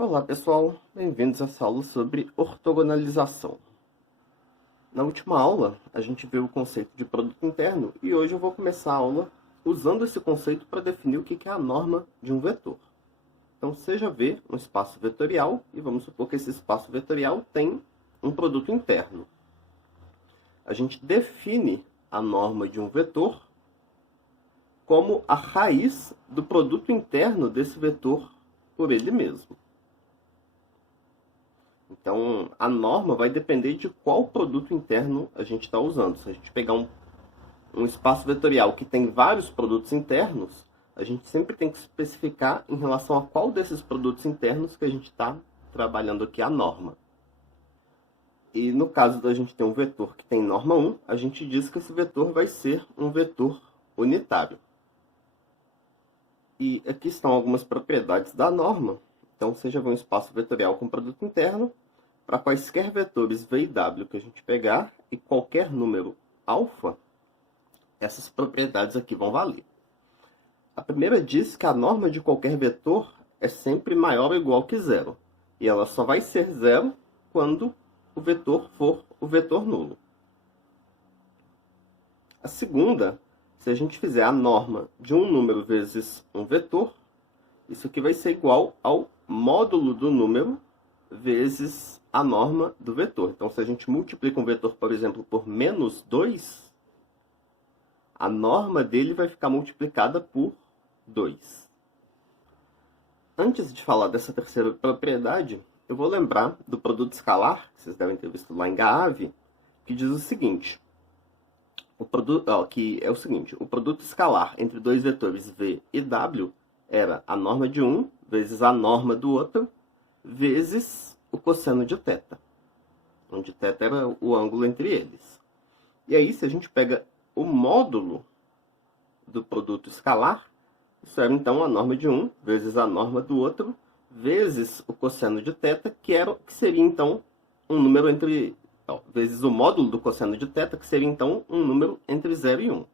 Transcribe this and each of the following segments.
Olá pessoal, bem-vindos a essa aula sobre ortogonalização. Na última aula, a gente viu o conceito de produto interno e hoje eu vou começar a aula usando esse conceito para definir o que é a norma de um vetor. Então, seja V um espaço vetorial e vamos supor que esse espaço vetorial tem um produto interno. A gente define a norma de um vetor como a raiz do produto interno desse vetor por ele mesmo. Então, a norma vai depender de qual produto interno a gente está usando. Se a gente pegar um espaço vetorial que tem vários produtos internos, a gente sempre tem que especificar em relação a qual desses produtos internos que a gente está trabalhando aqui a norma. E no caso da gente ter um vetor que tem norma 1, a gente diz que esse vetor vai ser um vetor unitário. E aqui estão algumas propriedades da norma. Então, seja um espaço vetorial com produto interno, para quaisquer vetores v e w que a gente pegar, e qualquer número alfa, essas propriedades aqui vão valer. A primeira diz que a norma de qualquer vetor é sempre maior ou igual que zero. E ela só vai ser zero quando o vetor for o vetor nulo. A segunda, se a gente fizer a norma de um número vezes um vetor, isso aqui vai ser igual ao módulo do número vezes a norma do vetor. Então, se a gente multiplica um vetor, por exemplo, por menos 2, a norma dele vai ficar multiplicada por 2. Antes de falar dessa terceira propriedade, eu vou lembrar do produto escalar, que vocês devem ter visto lá em Gaave, que diz o seguinte. O produto escalar entre dois vetores v e w era a norma de um vezes a norma do outro, vezes o cosseno de θ, onde θ era o ângulo entre eles. E aí, se a gente pega o módulo do produto escalar, isso era então a norma de um vezes a norma do outro, vezes o cosseno de θ, que seria então um número entre... vezes o módulo do cosseno de θ, que seria então um número entre 0 e 1.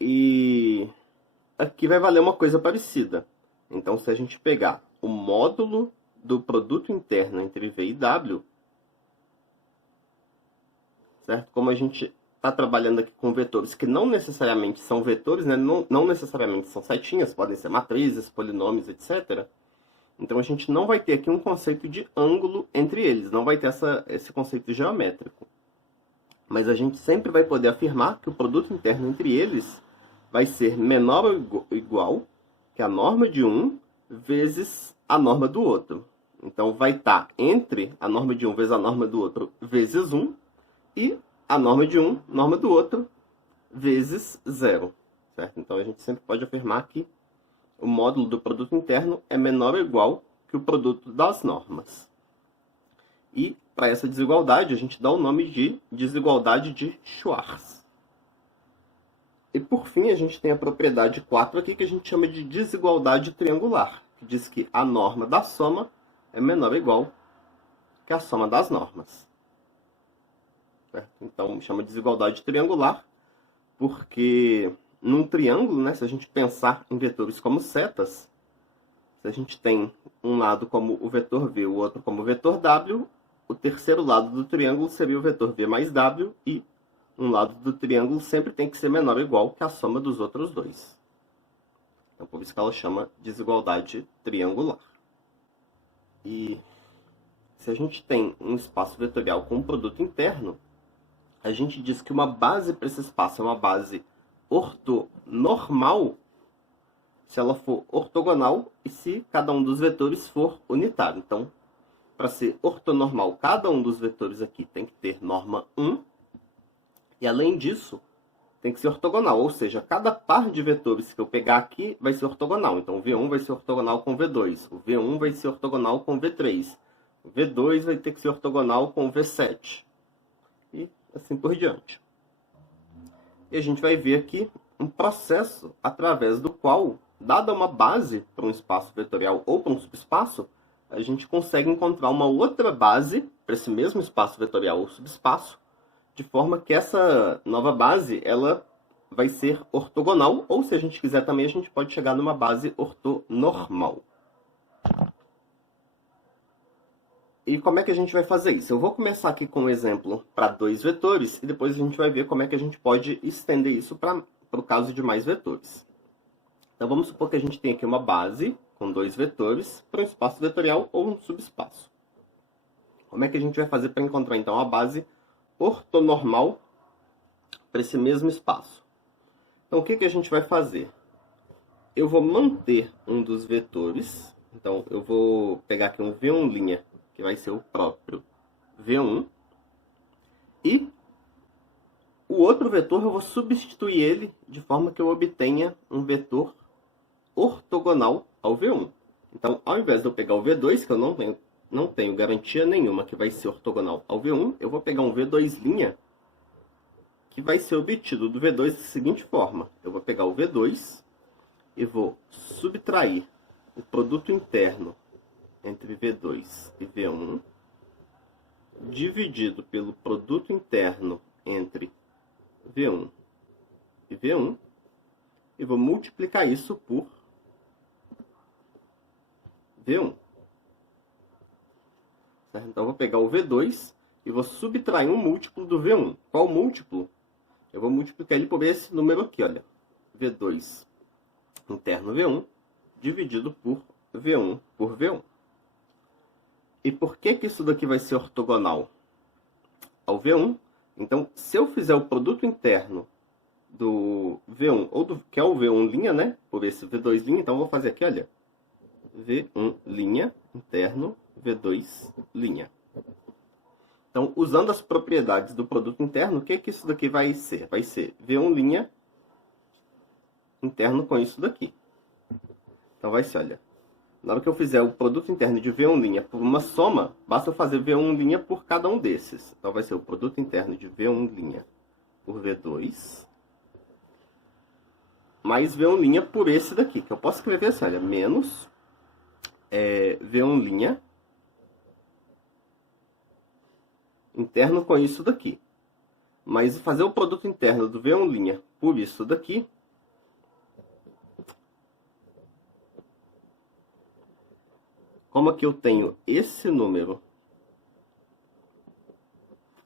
E aqui vai valer uma coisa parecida. Então, se a gente pegar o módulo do produto interno entre v e w, certo? Como a gente está trabalhando aqui com vetores que não necessariamente são vetores, né? Não necessariamente são setinhas, podem ser matrizes, polinômios, etc. Então, a gente não vai ter aqui um conceito de ângulo entre eles, não vai ter esse conceito geométrico. Mas a gente sempre vai poder afirmar que o produto interno entre eles vai ser menor ou igual que a norma de um vezes a norma do outro. Então, vai estar entre a norma de um vezes a norma do outro vezes 1 e a norma de um, norma do outro, vezes 0. Certo? Então, a gente sempre pode afirmar que o módulo do produto interno é menor ou igual que o produto das normas. E, para essa desigualdade, a gente dá o nome de desigualdade de Schwarz. E, por fim, a gente tem a propriedade 4 aqui, que a gente chama de desigualdade triangular, que diz que a norma da soma é menor ou igual que a soma das normas. Certo? Então, chama de desigualdade triangular, porque num triângulo, né, se a gente pensar em vetores como setas, se a gente tem um lado como o vetor v, o outro como o vetor w, o terceiro lado do triângulo seria o vetor v mais w, e um lado do triângulo sempre tem que ser menor ou igual que a soma dos outros dois. Então, por isso que ela chama desigualdade triangular. E se a gente tem um espaço vetorial com um produto interno, a gente diz que uma base para esse espaço é uma base ortonormal se ela for ortogonal e se cada um dos vetores for unitário. Então, para ser ortonormal, cada um dos vetores aqui tem que ter norma 1. E, além disso, tem que ser ortogonal. Ou seja, cada par de vetores que eu pegar aqui vai ser ortogonal. Então, o V1 vai ser ortogonal com o V2. O V1 vai ser ortogonal com o V3. O V2 vai ter que ser ortogonal com o V7. E assim por diante. E a gente vai ver aqui um processo através do qual, dada uma base para um espaço vetorial ou para um subespaço, a gente consegue encontrar uma outra base para esse mesmo espaço vetorial ou subespaço, de forma que essa nova base ela vai ser ortogonal, ou se a gente quiser também, a gente pode chegar numa base ortonormal. E como é que a gente vai fazer isso? Eu vou começar aqui com um exemplo para 2 vetores, e depois a gente vai ver como é que a gente pode estender isso para o caso de mais vetores. Então vamos supor que a gente tem aqui uma base com 2 vetores para um espaço vetorial ou um subespaço. Como é que a gente vai fazer para encontrar então a base ortonormal para esse mesmo espaço? Então o que a gente vai fazer? Eu vou manter um dos vetores, então eu vou pegar aqui um V1', que vai ser o próprio V1, e o outro vetor eu vou substituir ele de forma que eu obtenha um vetor ortogonal ao V1. Então, ao invés de eu pegar o V2, que eu não tenho garantia nenhuma que vai ser ortogonal ao V1, eu vou pegar um V2', que vai ser obtido do V2 da seguinte forma. Eu vou pegar o V2 e vou subtrair o produto interno entre V2 e V1, dividido pelo produto interno entre V1 e V1, e vou multiplicar isso por V1. Certo? Então, eu vou pegar o V2 e vou subtrair um múltiplo do V1. Qual múltiplo? Eu vou multiplicar ele por esse número aqui, olha. V2 interno V1, dividido por V1 por V1. E por que isso daqui vai ser ortogonal ao V1? Então, se eu fizer o produto interno do V1, que é o V1', né? Por esse V2', então eu vou fazer aqui, olha. V1' interno, V2'. Então, usando as propriedades do produto interno, o que isso daqui vai ser? Vai ser V1' interno com isso daqui. Então, vai ser, olha. Na hora que eu fizer o produto interno de V1' por uma soma, basta eu fazer V1' por cada um desses. Então, vai ser o produto interno de V1' por V2, mais V1' por esse daqui, que eu posso escrever assim, olha, menos V1' interno com isso daqui. Mas fazer o produto interno do V1' por isso daqui, como aqui eu tenho esse número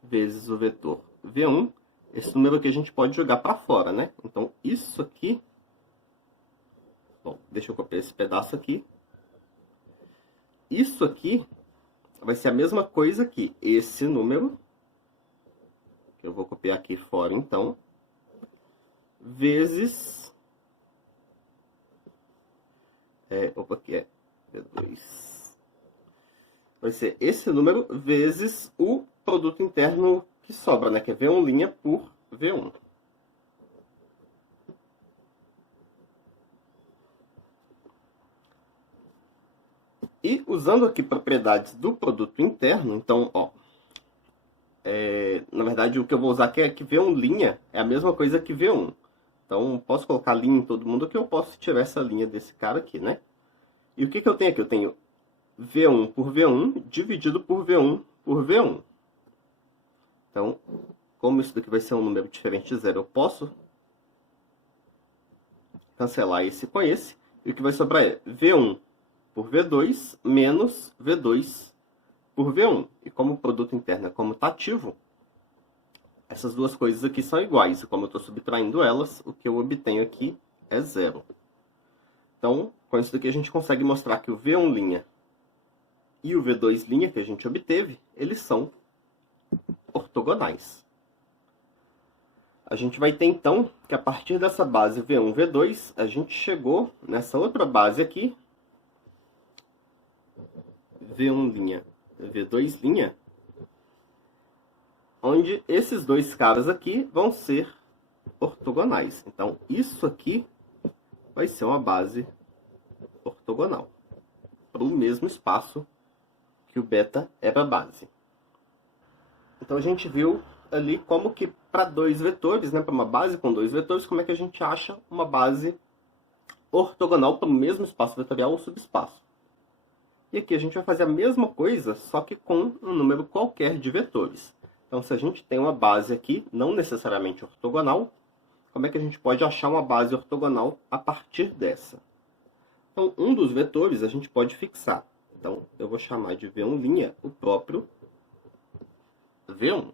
vezes o vetor V1, esse número aqui a gente pode jogar para fora, né? Então, isso aqui... Bom, deixa eu copiar esse pedaço aqui. Isso aqui vai ser a mesma coisa que esse número, que eu vou copiar aqui fora, então, vezes... opa, aqui é V2... Vai ser esse número vezes o produto interno que sobra, né? Que é V1' por V1. E usando aqui propriedades do produto interno, então, ó, na verdade o que eu vou usar aqui é que V1' é a mesma coisa que V1. Então, posso colocar linha em todo mundo aqui, eu posso tirar essa linha desse cara aqui, né? E o que eu tenho aqui? Eu tenho V1 por V1 dividido por V1 por V1. Então, como isso daqui vai ser um número diferente de zero, eu posso cancelar esse com esse. E o que vai sobrar é V1 por V2 menos V2 por V1. E como o produto interno é comutativo, essas duas coisas aqui são iguais. E como eu estou subtraindo elas, o que eu obtenho aqui é zero. Então, com isso daqui a gente consegue mostrar que o V1' e o V2' que a gente obteve, eles são ortogonais. A gente vai ter então que a partir dessa base V1, V2, a gente chegou nessa outra base aqui, V1', V2', onde esses dois caras aqui vão ser ortogonais. Então, isso aqui vai ser uma base ortogonal para o mesmo espaço que o beta é para base. Então a gente viu ali como que para 2 vetores, né, para uma base com 2 vetores, como é que a gente acha uma base ortogonal para o mesmo espaço vetorial ou subespaço. E aqui a gente vai fazer a mesma coisa, só que com um número qualquer de vetores. Então se a gente tem uma base aqui, não necessariamente ortogonal, como é que a gente pode achar uma base ortogonal a partir dessa. Então, um dos vetores a gente pode fixar. Então, eu vou chamar de V1' o próprio V1.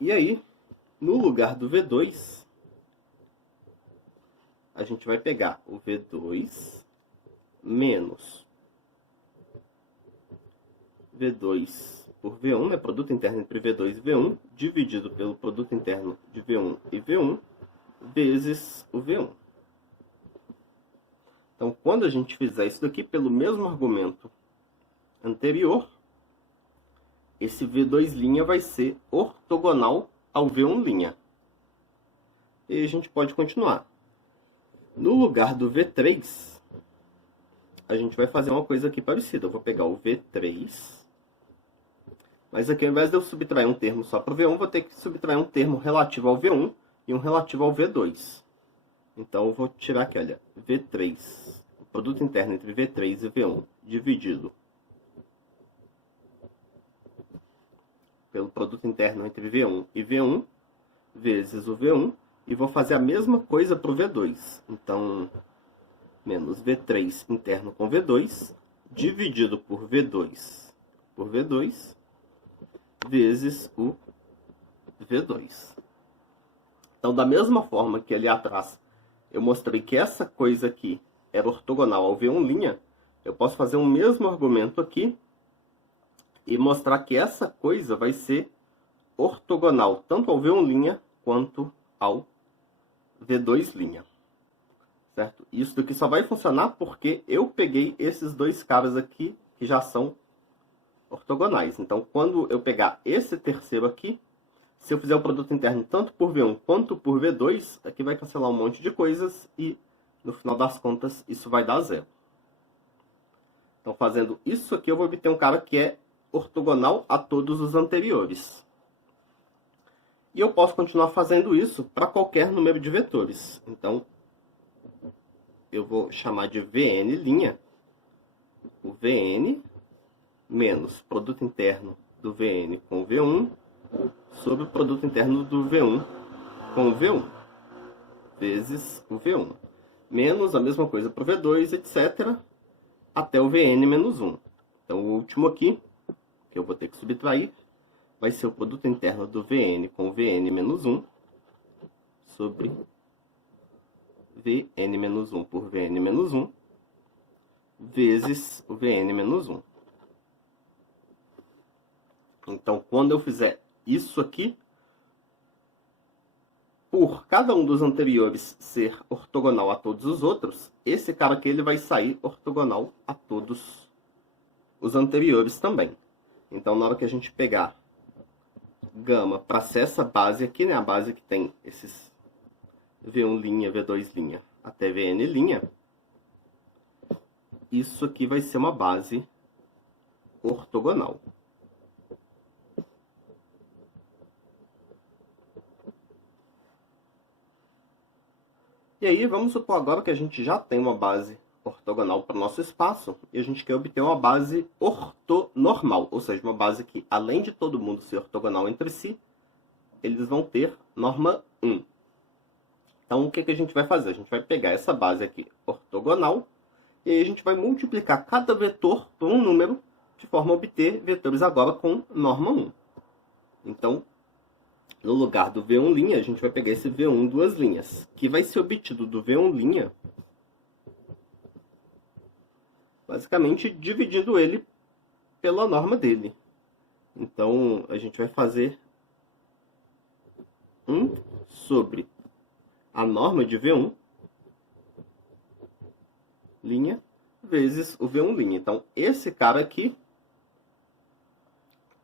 E aí, no lugar do V2, a gente vai pegar o V2 menos V2 por V1, né? Produto interno entre V2 e V1, dividido pelo produto interno de V1 e V1, vezes o V1. Então, quando a gente fizer isso daqui, pelo mesmo argumento anterior, esse V2' vai ser ortogonal ao V1'. E a gente pode continuar. No lugar do V3, a gente vai fazer uma coisa aqui parecida. Eu vou pegar o V3, mas aqui ao invés de eu subtrair um termo só para o V1, vou ter que subtrair um termo relativo ao V1 e um relativo ao V2. Então eu vou tirar aqui, olha, V3, o produto interno entre V3 e V1, dividido pelo produto interno entre V1 e V1, vezes o V1, e vou fazer a mesma coisa para o V2. Então, menos V3 interno com V2, dividido por V2 por V2, vezes o V2. Então, da mesma forma que ali atrás eu mostrei que essa coisa aqui era ortogonal ao V1', eu posso fazer o mesmo argumento aqui e mostrar que essa coisa vai ser ortogonal tanto ao V1' quanto ao V2'. Certo? Isso daqui só vai funcionar porque eu peguei esses dois caras aqui que já são ortogonais. Então, quando eu pegar esse terceiro aqui, se eu fizer o produto interno tanto por V1 quanto por V2, aqui vai cancelar um monte de coisas e, no final das contas, isso vai dar zero. Então, fazendo isso aqui, eu vou obter um cara que é ortogonal a todos os anteriores. E eu posso continuar fazendo isso para qualquer número de vetores. Então, eu vou chamar de Vn', o Vn menos produto interno do Vn com o V1, sobre o produto interno do V1 com o V1, vezes o V1. Menos a mesma coisa para o V2, etc., até o Vn menos 1. Então, o último aqui, que eu vou ter que subtrair, vai ser o produto interno do Vn com o Vn menos 1, sobre Vn menos 1 por Vn menos 1, vezes o Vn menos 1. Então, quando eu fizer isso aqui, por cada um dos anteriores ser ortogonal a todos os outros, esse cara aqui ele vai sair ortogonal a todos os anteriores também. Então, na hora que a gente pegar gama para ser essa base aqui, né, a base que tem esses V1', V2', até Vn', isso aqui vai ser uma base ortogonal. E aí, vamos supor agora que a gente já tem uma base ortogonal para o nosso espaço e a gente quer obter uma base ortonormal, ou seja, uma base que, além de todo mundo ser ortogonal entre si, eles vão ter norma 1. Então, o que a gente vai fazer? A gente vai pegar essa base aqui ortogonal e aí a gente vai multiplicar cada vetor por um número de forma a obter vetores agora com norma 1. Então, no lugar do V1', a gente vai pegar esse V1 duas linhas, que vai ser obtido do V1', basicamente dividindo ele pela norma dele. Então, a gente vai fazer 1 sobre a norma de V1', vezes o V1'. Então, esse cara aqui,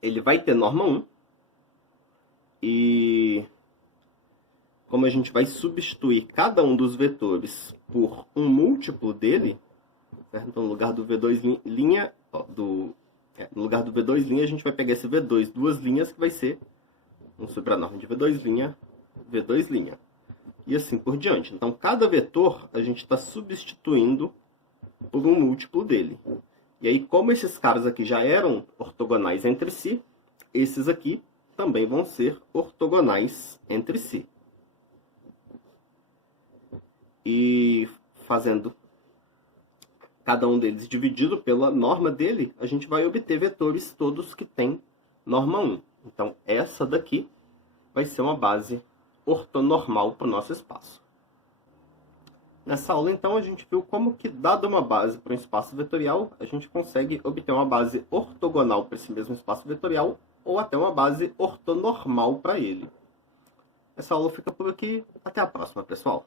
ele vai ter norma 1. E como a gente vai substituir cada um dos vetores por um múltiplo dele, certo? Então, no lugar do V2', no lugar do V2', a gente vai pegar esse V2 duas linhas, que vai ser 1 sobre a norma de V2', V2'. E assim por diante. Então, cada vetor a gente está substituindo por um múltiplo dele. E aí, como esses caras aqui já eram ortogonais entre si, esses aqui também vão ser ortogonais entre si. E fazendo cada um deles dividido pela norma dele, a gente vai obter vetores todos que têm norma 1. Então, essa daqui vai ser uma base ortonormal para o nosso espaço. Nessa aula, então, a gente viu como que, dada uma base para um espaço vetorial, a gente consegue obter uma base ortogonal para esse mesmo espaço vetorial, ou até uma base ortonormal para ele. Essa aula fica por aqui. Até a próxima, pessoal!